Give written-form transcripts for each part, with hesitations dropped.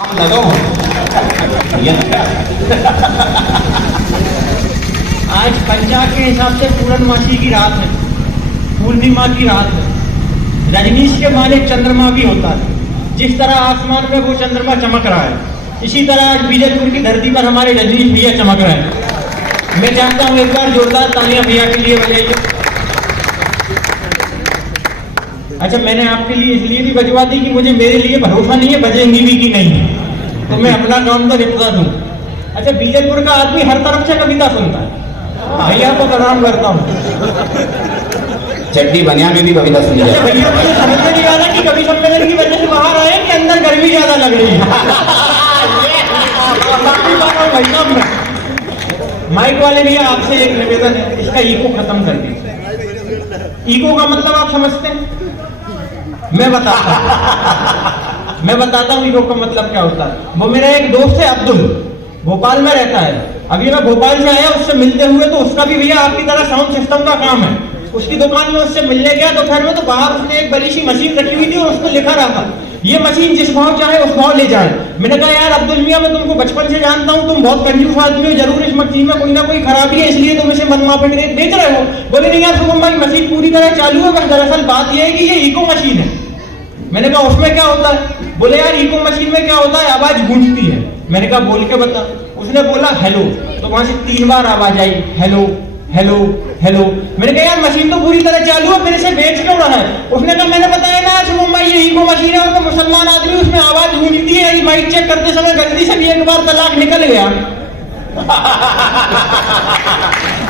आप लगाओ आज पंचांग के हिसाब से पूर्णमासी की रात है, पूर्णिमा की रात है। रजनीश के माने चंद्रमा भी होता है। जिस तरह आसमान में वो चंद्रमा चमक रहा है, इसी तरह आज बीजलपुर की धरती पर हमारे रजनीश भैया चमक रहे हैं। मैं चाहता हूँ एक बार जोरदार तालियां भैया के लिए बजाइए। अच्छा, मैंने आपके लिए इसलिए भी बजवा दी कि मुझे मेरे लिए भरोसा नहीं है बजेंगी भी कि नहीं, तो मैं अपना काम तो निपटा दूं। अच्छा, बीजलपुर का आदमी हर तरफ से कविता सुनता है, भैया को प्रणाम करता हूँ। चड्डी बनिया में भी कविता सुनी अच्छा भैया, मुझे समझ में नहीं आ रहा कि कवि सम्मेलन की वजह से बाहर आए कि अंदर गर्मी ज्यादा लग रही है। माइक वाले भैया आपसे एक निवेदन है, इसका ईको खत्म कर दीजिए। ईको का मतलब आप समझते हैं? मैं बताता हूँ ईको का मतलब क्या होता है। वो मेरा एक दोस्त है अब्दुल, भोपाल में रहता है। अभी मैं भोपाल से आया, उससे मिलते हुए, तो उसका भी भैया आपकी तरह साउंड सिस्टम का काम है। उसकी दुकान में उससे मिलने गया तो घर में तो बाहर उसने एक बड़ी सी मशीन रखी हुई थी और उसको लिखा रहा था, ये मशीन जिस भाव चाहे उस भाव ले जाए। मैंने कहा यार अब्दुल मियां, मैं तुमको बचपन से जानता हूँ, तुम बहुत कंजूस आदमी हो, जरूर इस मशीन में कोई ना कोई खराबी है, इसलिए तुम इसे मनमाफिक रेट बेच रहे हो। बोले नहीं यार शुभम भाई, मशीन पूरी तरह चालू है, बस दरअसल बात यह है कि ये इको मशीन है। मैंने कहा उसमें क्या होता है? बोले यार इको मशीन में क्या होता है, आवाज गूंजती है। मैंने कहा बोल के बता। उसने बोला हेलो, तो वहां से 3 बार आवाज आई, हेलो हेलो हेलो। मैंने कहा यार मशीन तो पूरी तरह चालू है, फिर इसे बेच क्यों रहा है? उसने कहा मैंने बताया ना शुभम भाई, ये इको मशीन है और मैं मुसलमान आदमी, उसमें आवाज गूंजती है। ये माइक चेक करते समय गलती से भी एक बार तलाक निकल गया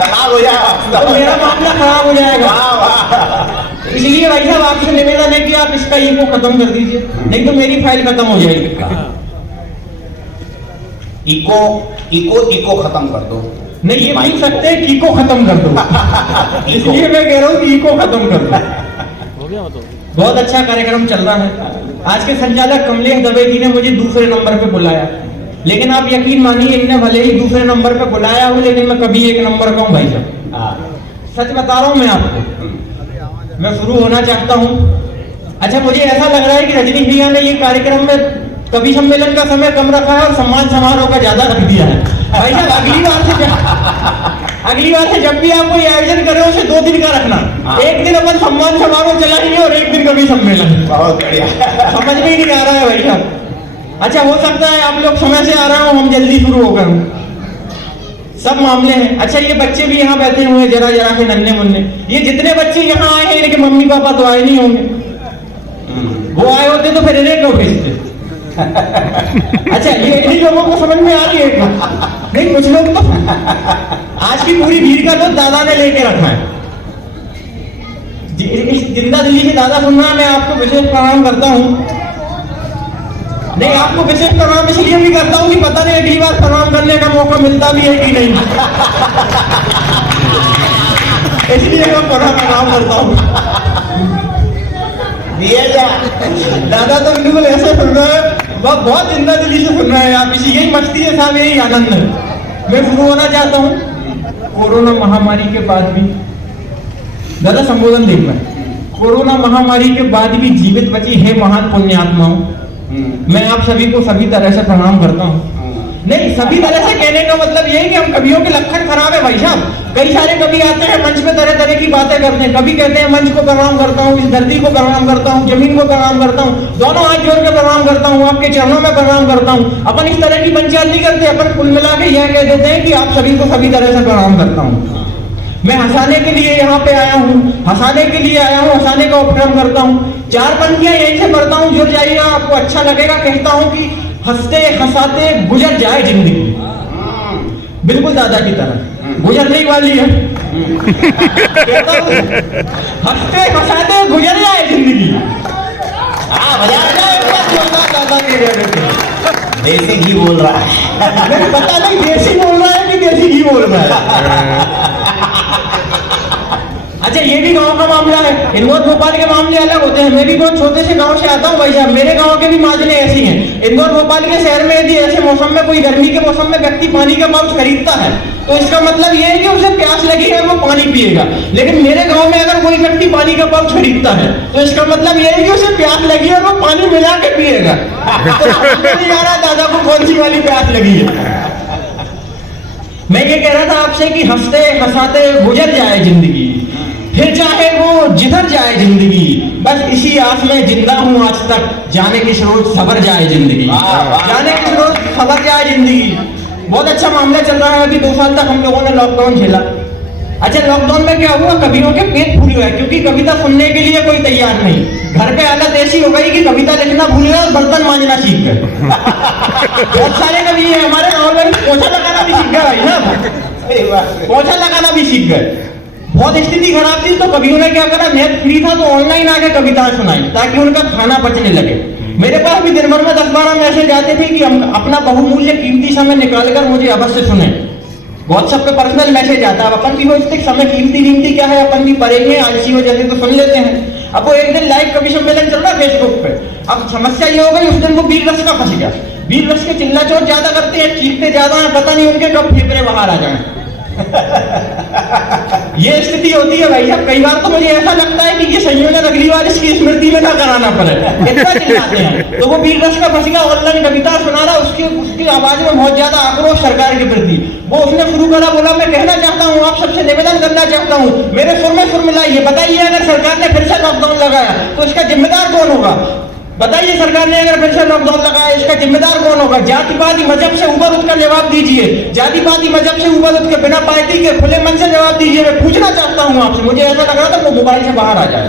खराब हो जाएगा, तो मेरा मामला खराब हो जाएगा। इसलिए भाई साहब आपसे निवेदन है कि आप इसका ईको खत्म कर दीजिए, नहीं तो मेरी फाइल खत्म हो जाएगी। इको इको इको खत्म कर दो। नहीं, ये पूछ सकते हैं कि इको खत्म कर दो इसलिए मैं कह रहा हूँ कि इको खत्म कर दो। बहुत अच्छा कार्यक्रम चल रहा है। आज के संचालक कमलेश दवे जी ने मुझे दूसरे नंबर पे बुलाया, लेकिन आप यकीन मानिए, इनने भले ही दूसरे नंबर पे बुलाया हो, लेकिन मैं कभी एक नंबर का हूँ भाई साहब। सच बता रहा हूँ मैं आपको, मैं शुरू होना चाहता हूँ। अच्छा, मुझे ऐसा लग रहा है कि रजनी भैया ने ये कार्यक्रम में कवि सम्मेलन का समय कम रखा है और सम्मान समारोह का ज्यादा रख दिया है। भाई साहब अगली बार से जब भी आप कोई आयोजन करें उसे 2 दिन का रखना। एक दिन अपन सम्मान समारोह चलाएंगे और एक दिन कवि सम्मेलन। बहुत बढ़िया, समझ में ही नहीं आ रहा है भाई साहब। अच्छा, हो सकता है आप लोग समय से आ रहा हूँ, हम जल्दी शुरू होकर हूँ, सब मामले हैं। अच्छा, ये बच्चे भी यहाँ बैठे हुए हैं, जरा जरा के नन्हे मुन्ने। ये जितने बच्चे यहाँ आए हैं, इनके मम्मी पापा तो आए नहीं होंगे। वो आए होते तो फिर इन्हें क्यों भेजते? अच्छा, ये इन्हीं लोगों को समझ में आ रही है नहीं? कुछ लोग तो आज की पूरी भीड़ का तो दादा ने लेके रखा है। जिंदा दिल्ली से दादा सुन रहा है, मैं आपको विशेष प्रणाम करता हूँ। नहीं, आपको विशेष प्रणाम इसलिए भी करता हूँ कि पता नहीं अगली बार प्रणाम करने का मौका मिलता भी है कि नहीं, इसलिए मैं प्रणाम करता हूँ। दादा तो बिल्कुल ऐसे सुन रहा है, बहुत जिंदा दिली से सुन रहे हैं आप। इसी यही मस्ती है साहब, यही आनंद है। मैं शुरू होना चाहता हूँ। कोरोना महामारी के बाद भी, दादा संबोधन देखना, कोरोना महामारी के बाद भी जीवित बची है महान पुण्यात्माओं, मैं आप सभी को सभी तरह से प्रणाम करता हूँ। नहीं, सभी तरह से कहने का मतलब यही कि हम कवियों के लक्षण खराब है भाई साहब। कई सारे कवि आते हैं मंच पे तरह तरह की बातें करते हैं। कभी कहते हैं मंच को प्रणाम करता हूँ, इस धरती को प्रणाम करता हूँ, जमीन को प्रणाम करता हूँ, दोनों हाथ जोड़ के प्रणाम करता हूँ, आपके चरणों में प्रणाम करता हूँ। अपन इस तरह की पंचायत नहीं करते, अपन कुल मिला के यह कह देते हैं कि आप सभी को सभी तरह से प्रणाम करता हूँ। मैं हंसाने के लिए यहाँ पे आया हूँ, हंसाने के लिए आया हूँ, हंसाने का उपक्रम करता हूँ। 4 पंक्तियां यहीं से पढ़ता हूँ, जुड़ जाइएगा, आपको अच्छा लगेगा। कहता हूँ कि हंसते हंसाते गुजर जाए जिंदगी, बिल्कुल दादा की तरह गुजरने वाली है। हंसते हंसाते गुजर जाए जिंदगी। दादा के देसी घी बोल रहा है। पता नहीं देसी बोल रहा है कि देसी घी बोल रहा है। अच्छा, ये भी गांव का मामला है। इंदौर भोपाल के मामले अलग होते हैं। मैं भी बहुत छोटे से गांव से आता हूँ भाई साहब, मेरे गांव के भी माजने ऐसी हैं। इंदौर भोपाल के शहर में यदि ऐसे मौसम में, कोई गर्मी के मौसम में व्यक्ति पानी का पाउच खरीदता है तो इसका मतलब ये है कि उसे प्यास लगी है, वो पानी पिएगा। लेकिन मेरे गांव में अगर कोई व्यक्ति पानी का पाउच खरीदता है तो इसका मतलब ये है कि उसे प्यास लगी है और वो पानी मिला के पिएगा। तो समझ नहीं आ रहा दादा को कौन सी वाली प्यास लगी है। मैं ये कह रहा था आपसे कि हंसते हंसाते गुजर जाए जिंदगी, फिर चाहे वो जिधर जाए जिंदगी, बस इसी आस में जिंदा हूं आज तक, जाने किस रोज सबर जाए जिंदगी, जाने किस रोज सबर जाए जिंदगी। बहुत अच्छा मामला चल रहा है। अभी 2 साल तक हम लोगों ने लॉकडाउन झेला। अच्छा, लॉकडाउन में क्या हुआ, कवियों के पेट फूल गए, क्योंकि कविता सुनने के लिए कोई तैयार नहीं। घर पे हालत ऐसी हो गई कि कविता लिखना भूल गए और बर्तन मांजना सीख गए। बहुत सारे कवि हैं हमारे गाँव में, पोछा लगाना भी सीख गए भाई ना, पोछा लगाना भी सीख गए। बहुत स्थिति खराब थी तो कवियों ने क्या करा, नेट फ्री था तो ऑनलाइन आके कविताएं सुनाई ताकि उनका खाना पचने लगे। मेरे पास भी दिन भर में 10-12 मैसेज आते थे कि हम अपना बहुमूल्य कीमती समय निकालकर मुझे अवश्य सुने। व्हाट्सएप पे पर्सनल मैसेज आता है, अपन भी वो इससे समय कीमती क्या है, अपन भी पढ़ेंगे आलसी हो जाते तो सुन लेते हैं। अब वो एक दिन लाइव कवि सम्मेलन चल रहा है फेसबुक पे। अब समस्या ये हो गई, उस दिन वो वीर रस का फंस गया। वीर रस के चिल्ला चोट ज्यादा करते हैं, चीखते ज्यादा है, पता नहीं उनके कब फेफड़े बाहर आ जाए। ये स्थिति होती है भाई साहब। कई बार तो मुझे ऐसा लगता है कि ये संयोजन अगली बार इसकी स्मृति में ना कराना पड़े, इतना चिल्लाते हैं। तो वो वीर रस का फंस गया, ऑनलाइन कविता सुना रहा, उसकी आवाज में बहुत ज्यादा आक्रोश सरकार के प्रति। वो उसने शुरू करा, बोला मैं कहना चाहता हूँ, आप सबसे निवेदन करना चाहता हूँ, मेरे सुर में सुर मिलाइए, बताइए अगर सरकार ने फिर से लॉकडाउन लगाया तो इसका जिम्मेदार कौन होगा। बताइए सरकार ने अगर फिर से लॉकडाउन लगाया इसका जिम्मेदार कौन होगा। जातिवादी मजहब से ऊपर उठकर जवाब दीजिए, जातिवादी मजहब से ऊपर उठकर बिना पार्टी के खुले मन से जवाब दीजिए। मैं पूछना चाहता हूँ आपसे, मुझे ऐसा लग रहा था वो मोबाइल से बाहर आ जाए,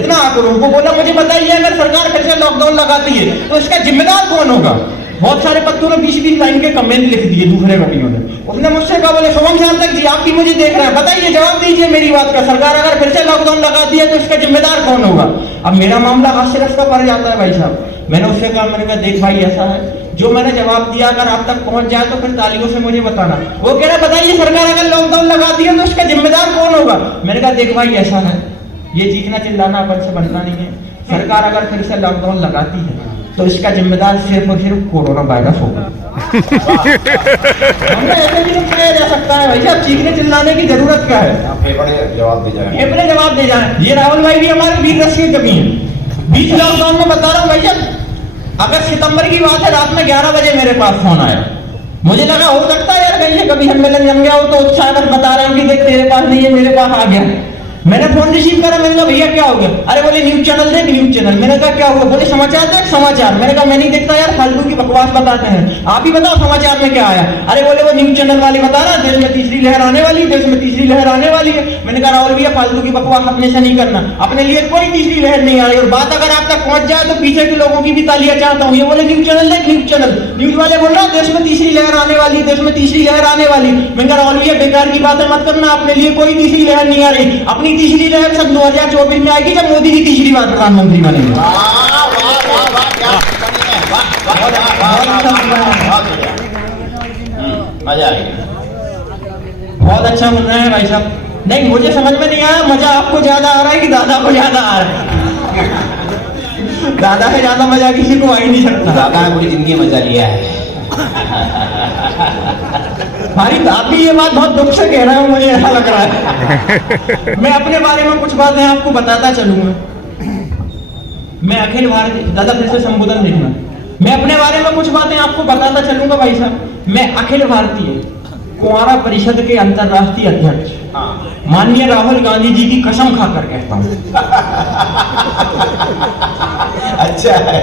इतना आक्रोश। वो बोला मुझे बताइए अगर सरकार फिर से लॉकडाउन लगाती है तो इसका जिम्मेदार कौन होगा। बहुत सारे पत्तों ने 20-20 लाइन के कमेंट लिख दिए दूसरे कवियों ने। उसने मुझसे कहा, बोले शुभम सार्थक जी आप भी मुझे देख रहे हैं, बताइए जवाब दीजिए मेरी बात का, सरकार अगर फिर से लॉकडाउन लगाती है तो इसका जिम्मेदार कौन होगा। अब मेरा मामला हास्य रस का पड़ जाता है भाई साहब। मैंने उससे कहा, मैंने कहा देख भाई ऐसा है, जो मैंने जवाब दिया अगर आप तक पहुंच जाए तो फिर तालियों से मुझे बताना। वो कह रहा बताइए सरकार अगर लॉकडाउन लगाती है तो इसका जिम्मेदार कौन होगा। मैंने कहा देख भाई ऐसा है, ये चीखना चिल्लाना अपन से बनता नहीं है। सरकार अगर फिर से लॉकडाउन लगाती है तो इसका जिम्मेदार सिर्फ और सिर्फ कोरोना वायरस होगा। हमने ऐसे भी नहीं किया जा सकता है भाई साहब, चीखने चिल्लाने की जरूरत क्या है। जवाब दे जाए, फेफड़े जवाब दे जाए। ये राहुल भाई भी हमारे वीर रस की कमी है। बीच लॉकडाउन में बता रहा हूँ भाई साहब, अगस्त सितंबर की बात है, रात में 11 बजे मेरे पास फोन आया। मुझे लगा हो सकता है यार कहीं से कभी सम्मेलन जम गया हो तो उत्साह बता रहे हो कि देख तेरे पास नहीं है मेरे पास आ गया। मैंने फोन रिसीव करा, मैंने कहा भैया क्या हो गया। अरे बोले न्यूज चैनल देख न्यूज चैनल। मैंने कहा क्या हुआ। बोले समाचार देख समाचार। मैंने कहा मैं नहीं देखता यार, फालतू की बकवास बताते हैं, आप ही बताओ समाचार में क्या आया। अरे बोले वो न्यूज चैनल वाले बता रहा देश में तीसरी लहर आने वाली है, देश में तीसरी लहर आने वाली है। मैंने कहा राहुल भैया फालतू की बकवास अपने से नहीं करना, अपने लिए कोई तीसरी लहर नहीं आ रही, और बात अगर आप तक पहुंच जाए तो पीछे के लोगों की भी तालियां चाहता हूँ। ये बोले न्यूज चैनल देख न्यूज चैनल, न्यूज वाले बोल रहा है देश में तीसरी लहर आने वाली है, देश में तीसरी लहर आने वाली। मैंने कहा राहुल भैया बेकार की बातें मत करना, अपने लिए कोई तीसरी लहर नहीं आ रही। अपनी तीसरी लहर सब 2024 में आएगी जब मोदी जी तीसरी बार प्रधानमंत्री बनेंगे। मजा आएगा, बहुत अच्छा बन रहा है भाई साहब। नहीं मुझे समझ में नहीं आया, मजा आपको ज्यादा आ रहा है कि दादा को ज्यादा आ रहा है। दादा से ज्यादा मजा किसी को आ ही नहीं सकता। दादा ने पूरी जिंदगी मजा लिया है। भाई आप भी ये बात बहुत दुख से कह रहे हो, मुझे ऐसा लग रहा है। मैं अपने बारे में कुछ बातें आपको बताता चलूंगा। मैं अखिल भारतीय, दादा फिर से संबोधन देखना, मैं अपने बारे में कुछ बातें आपको बताता चलूंगा भाई साहब। मैं अखिल भारतीय कुंवारा परिषद के अंतरराष्ट्रीय अध्यक्ष माननीय राहुल गांधी जी की कसम खाकर कहता हूं। अच्छा है।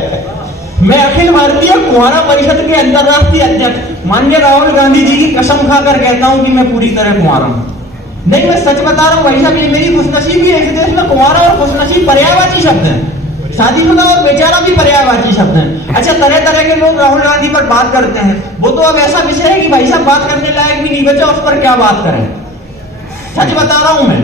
मैं अखिल भारतीय कुंवारा परिषद के अंतरराष्ट्रीय अध्यक्ष माननीय राहुल गांधी जी की कसम खाकर कहता हूं कि मैं पूरी तरह कुंवारा हूं। नहीं मैं सच बता रहा हूं भाई साहब, ये मेरी खुशनसीबी है। इस देश में कुंवारा और खुशनसीब पर्यायवाची शब्द है, शादीशुदा और बेचारा भी पर्यायवाची शब्द है। अच्छा तरह तरह के लोग राहुल गांधी पर बात करते हैं, वो तो अब ऐसा विषय है कि भाई साहब बात करने लायक भी नहीं बचा, उस पर क्या बात करें। सच बता रहा हूं मैं,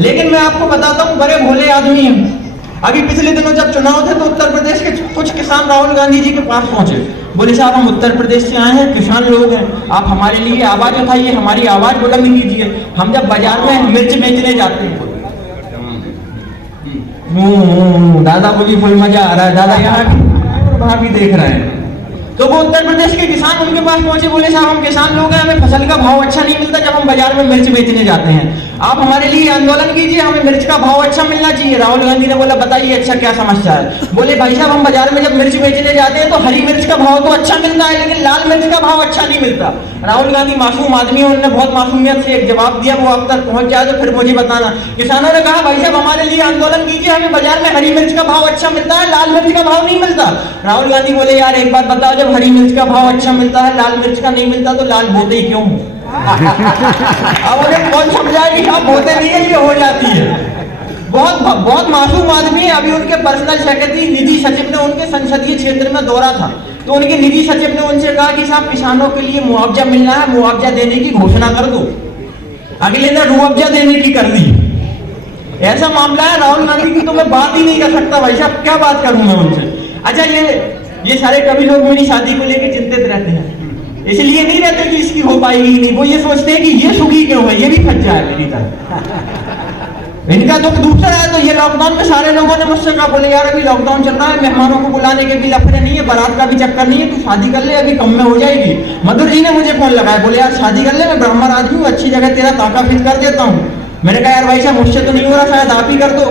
लेकिन मैं आपको बताता हूं बड़े भोले आदमी हैं। अभी पिछले दिनों जब चुनाव थे तो उत्तर प्रदेश के कुछ किसान राहुल गांधी जी के पास पहुंचे, बोले साहब हम उत्तर प्रदेश से आए हैं, किसान लोग हैं, आप हमारे लिए आवाज उठाइए, हमारी आवाज बुलंद कीजिए। हम जब बाजार में मिर्च बेचने जाते हैं, दादा को भी फुल मजा आ रहा है, दादा यहाँ भी वहां भी देख रहे हैं। तो वो उत्तर प्रदेश के किसान उनके पास पहुंचे, बोले साहब हम किसान लोग हैं, हमें फसल का भाव अच्छा नहीं मिलता जब हम बाजार में मिर्च बेचने जाते हैं, आप हमारे लिए आंदोलन कीजिए, हमें मिर्च का भाव अच्छा मिलना चाहिए। राहुल गांधी ने बोला बताइए अच्छा क्या समस्या है। बोले भाई साहब हम बाजार में जब मिर्च बेचने जाते हैं तो हरी मिर्च का भाव तो अच्छा मिलता है लेकिन लाल मिर्च का भाव अच्छा नहीं मिलता। राहुल गांधी मासूम आदमी है, उन्होंने बहुत मासूमियत से एक जवाब दिया, वो आप तक पहुंच जाए तो फिर मुझे बताना। किसानों ने कहा भाई साहब हमारे लिए आंदोलन कीजिए, हमें बाजार में हरी मिर्च का भाव अच्छा मिलता है, लाल मिर्च का भाव नहीं मिलता। राहुल गांधी बोले यार एक बात बताओ, जब हरी मिर्च का भाव अच्छा मिलता है लाल मिर्च का नहीं मिलता तो लाल बोते ही क्यों? अब उन्हें कौन समझाए कि आप बोते नहीं है, ये हो जाती है। बहुत बहुत मासूम आदमी है। अभी उनके पर्सनल सेक्रेटरी निधि सचिव ने उनके संसदीय क्षेत्र में दौरा था, तो उनके निधि सचिव ने उनसे कहा कि साहब किसानों के लिए मुआवजा मिलना है, मुआवजा देने की घोषणा कर दो। अगले दिन मुआवजा देने की कर दी। ऐसा मामला है राहुल गांधी की तो मैं बात ही नहीं कर सकता भाई साहब, क्या बात करूं मैं उनसे। अच्छा ये सारे कवि लोग मेरी शादी को लेकर चिंतित रहते हैं, इसलिए नहीं रहते कि इसकी हो पाएगी नहीं, वो ये सोचते हैं कि ये सुखी क्यों है, ये भी फंस जाए मेरी तरह। इनका दुख दूसरा है। तो ये लॉकडाउन में सारे लोगों ने मुझसे कहा, बोले यार अभी लॉकडाउन चल रहा है, मेहमानों को बुलाने के भी लफड़े नहीं है, बारात का भी चक्कर नहीं है, तू शादी कर ले अभी कम में हो जाएगी। मधुर जी ने मुझे फोन लगाया, बोले यार शादी कर ले, मैं ब्राह्मण आदमी हूँ, अच्छी जगह तेरा ताका फिट कर देता हूँ। मैंने कहा यार भाई साहब मुझसे तो नहीं हो रहा, शायद आप ही कर दो।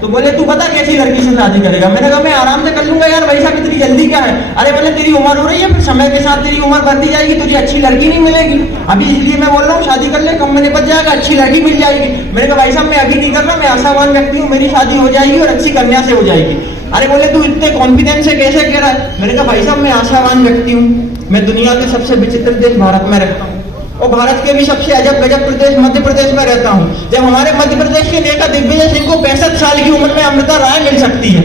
तो बोले तू बता कैसी लड़की से शादी करेगा। मैंने कहा मैं आराम से कर लूंगा यार भाई साहब, इतनी जल्दी क्या है। अरे बोले तेरी उम्र हो रही है, फिर समय के साथ तेरी उम्र बढ़ती जाएगी, तुझे अच्छी लड़की नहीं मिलेगी, अभी इसलिए मैं बोल रहा हूँ शादी कर ले, कम में निपट जाएगा, अच्छी लड़की मिल जाएगी। मैंने कहा भाई साहब मैं अभी नहीं कर रहा, मैं आशावान व्यक्ति हूँ, मेरी शादी हो जाएगी और अच्छी कन्या से हो जाएगी। अरे बोले तू इतने कॉन्फिडेंस से कैसे कह रहा है। मैंने कहा भाई साहब मैं आशावान व्यक्ति हूँ, मैं दुनिया के सबसे विचित्र देश भारत में रहता हूँ और भारत के भी सबसे अजब गजब प्रदेश मध्य प्रदेश में रहता हूँ। जब हमारे मध्य प्रदेश के नेता दिग्विजय सिंह को 65 साल की उम्र में अमृता राय मिल सकती है,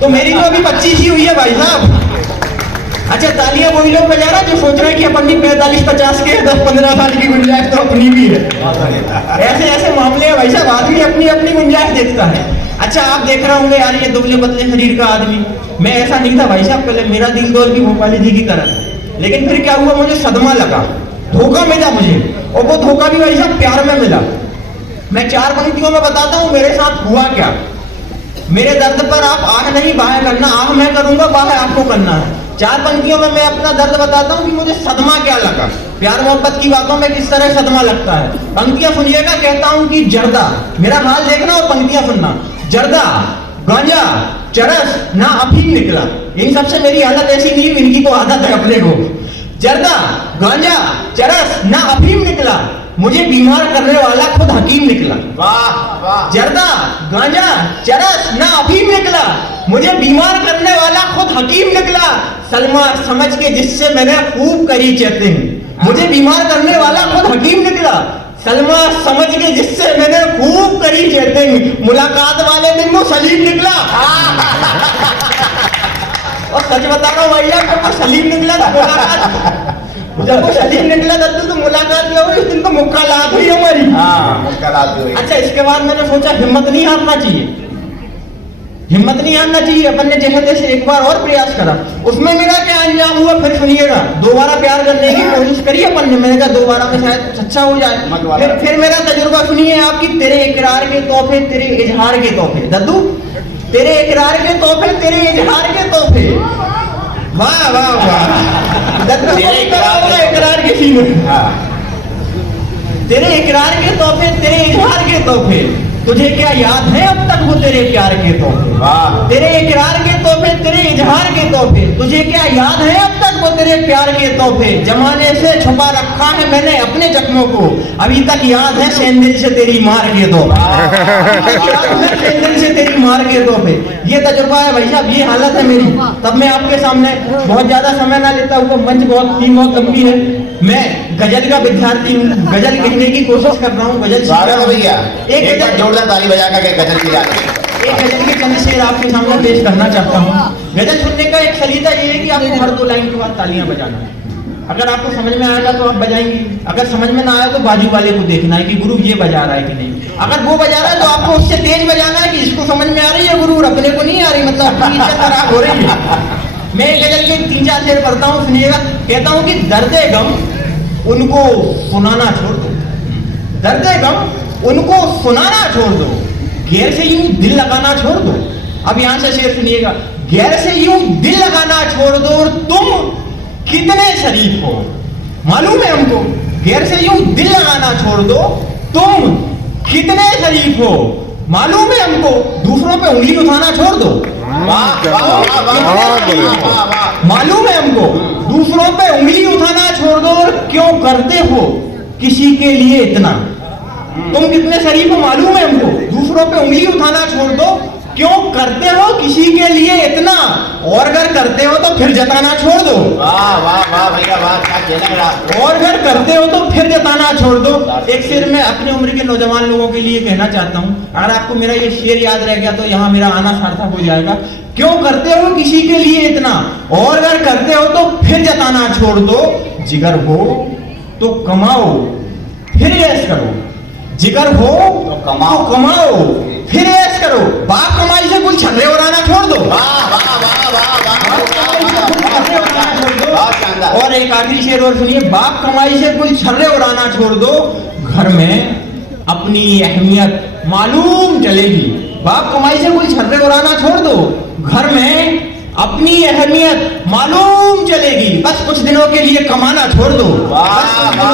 तो मेरी तो अभी 25 ही हुई है भाई साहब। अच्छा तालियां वही लोग बजा रहा जो सोच रहे हैं कि अपन भी 45-50 के 10-15 साल की गुंजाइश तो अपनी भी है। ऐसे ऐसे मामले हैं भाई साहब, आदमी अपनी अपनी गुंजाइश देखता है। अच्छा आप देख रहे होंगे यार ये दुबले पतले शरीर का आदमी, मैं ऐसा नहीं था भाई साहब, पहले मेरा दिल दौर की भोपाली जी की तरह, लेकिन फिर क्या हुआ मुझे सदमा लगा, धोखा मिला मुझे, और वो धोखा भी भाई साहब प्यार में मिला। मैं 4 पंक्तियों में बताता हूँ मेरे साथ हुआ क्या। मेरे दर्द पर आप आह नहीं बाह करना, आह मैं करूंगा बाह आपको करना है। 4 पंक्तियों में मैं अपना दर्द बताता हूँ कि मुझे सदमा क्या लगा, प्यार मोहब्बत की बातों में किस तरह सदमा लगता है। पंक्तियां सुनिएगा, कहता हूँ कि जर्दा, मेरा हाल देखना और पंक्तियां सुनना। जर्दा, गांजा, चरस ना अफीम निकला, इन सबसे मेरी हालत ऐसी नहीं, इनकी तो आदत है अपने को। जर्दा, गांजा, चरस ना अफीम निकला, मुझे बीमार करने वाला खुद हकीम निकला। वाह वाह। जर्दा, गांजा, चरस ना अफीम निकला, मुझे बीमार करने वाला खुद हकीम निकला। सलमा समझ के जिससे मैंने खूब करी चैटिंग, मुझे बीमार करने वाला खुद हकीम निकला। सलमा समझ के जिससे मैंने खूब करी चैटिंग, मुलाकात वाले दिन वो सलीम निकला। और सच बता रहा हूँ भैया, जब वो सलीम निकला तो मुलाकात, जब वो सलीम निकला तो मुलाकात क्या हुई, उस दिन तो मुलाकात हुई हमारी। मुलाकात हुई। अच्छा इसके बाद मैंने सोचा हिम्मत नहीं हारना चाहिए, हिम्मत नहीं हारना चाहिए। अपन ने जैसे तैसे एक बार और प्रयास करा, उसमें मेरा क्या अंजाम हुआ फिर सुनिएगा। दोबारा प्यार करने की कोशिश करी अपन ने, मैंने कहा दोबारा में शायद कुछ अच्छा हो जाए। फिर मेरा तजुर्बा सुनिए आपकी, तेरे इकरार के तोहफे तेरे इजहार के तोहफे, दद्दू तेरे इकरार के तोहफे तेरे इजहार के तोहफे। वाह वाह वाह, दद्दू इकरार के सीने, तेरे इकरार के तोहफे तेरे इजहार के तोहफे, तुझे क्या याद है अब तक वो तेरे प्यार के तोहफे। तेरे इकरार के तोहफे तेरे इजहार के तोहफे, तुझे क्या याद है अब तक वो तेरे प्यार के तोहफे। जमाने से छुपा रखा है मैंने अपने जख्मों को, अभी तक याद है सेंदिल से तेरी मार के तोहफे, सेंदिल से तेरी मार के तोहफे। ये तजुर्बा है भाई साहब, ये हालत है मेरी। तब मैं आपके सामने बहुत ज्यादा समय ना लेता हूँ, मंच बहुत लंबी है, मैं गजल का विद्यार्थी हूँ, गजल कहने की कोशिश कर रहा हूँ, गजल भैया एक गजल जोरदार ताली बजा कर गजल की जाती है। एक गजल के चंद शेर आपके सामने पेश करना चाहता हूँ। गजल सुनने का एक सलीका ये है कि आपको हर 2 लाइन के बाद तालियां बजाना है। अगर आपको समझ में आएगा तो आप बजाएंगे, अगर समझ में ना आया तो बाजू वाले को देखना है कि गुरु ये बजा रहा है कि नहीं। अगर वो बजा रहा है तो आपको उससे तेज बजाना है कि इसको समझ में आ रही है गुरु, अपने को नहीं आ रही, मतलब अपनी इज्जत खराब हो रही है। मैं गजल के 3-4 शेर पढ़ता हूँ, सुनिएगा। कहता हूँ कि दर्दे गम उनको सुनाना छोड़ दो, दर्दे गम उनको सुनाना छोड़ दो, गैर से यूं दिल लगाना छोड़ दो। अब यहां से शेर सुनिएगा, गैर से यूं दिल लगाना छोड़ दो और तुम कितने शरीफ हो। मालूम है हमको, गैर से यूं दिल लगाना छोड़ दो, तुम कितने शरीफ हो। मालूम है हमको, दूसरों पे उंगली उठाना छोड़ दो। वाह वाह वाह वाह वाह वाह। मालूम है हमको, दूसरों पे उंगली उठाना छोड़ दो, और क्यों करते हो किसी के लिए इतना। तुम कितने शरीफ हो मालूम है हमको, दूसरों पे उंगली उठाना छोड़ दो, क्यों करते हो किसी के लिए इतना, और अगर करते हो तो फिर जताना छोड़ दो। वाह वाह वाह भैया वाह, क्या कहना रहा। और अगर करते हो तो फिर जताना छोड़ दो। एक शेर मैं अपनी उम्र के नौजवान लोगों के लिए कहना चाहता हूँ, अगर आपको मेरा ये शेर याद रह गया तो यहाँ मेरा आना सार्थक हो जाएगा। क्यों करते हो किसी के लिए इतना, और अगर करते हो तो फिर जताना छोड़ दो। जिगर हो तो कमाओ फिर ऐश करो, जिगर हो तो कमाओ फिर ऐश करो। बाप कमाई से कुल छर्रे उड़ाना छोड़ दो। वाह वाह वाह वाह वाह शानदार। और एक आखिरी शेर और सुनिए, बाप कमाई से कुल छर्रे उड़ाना छोड़ दो, घर में अपनी अहमियत मालूम चलेगी। बाप कमाई से कुल छर्रे उड़ाना छोड़ दो, घर में अपनी अहमियत मालूम चलेगी। बस कुछ दिनों के लिए कमाना छोड़ दो। वाह वाह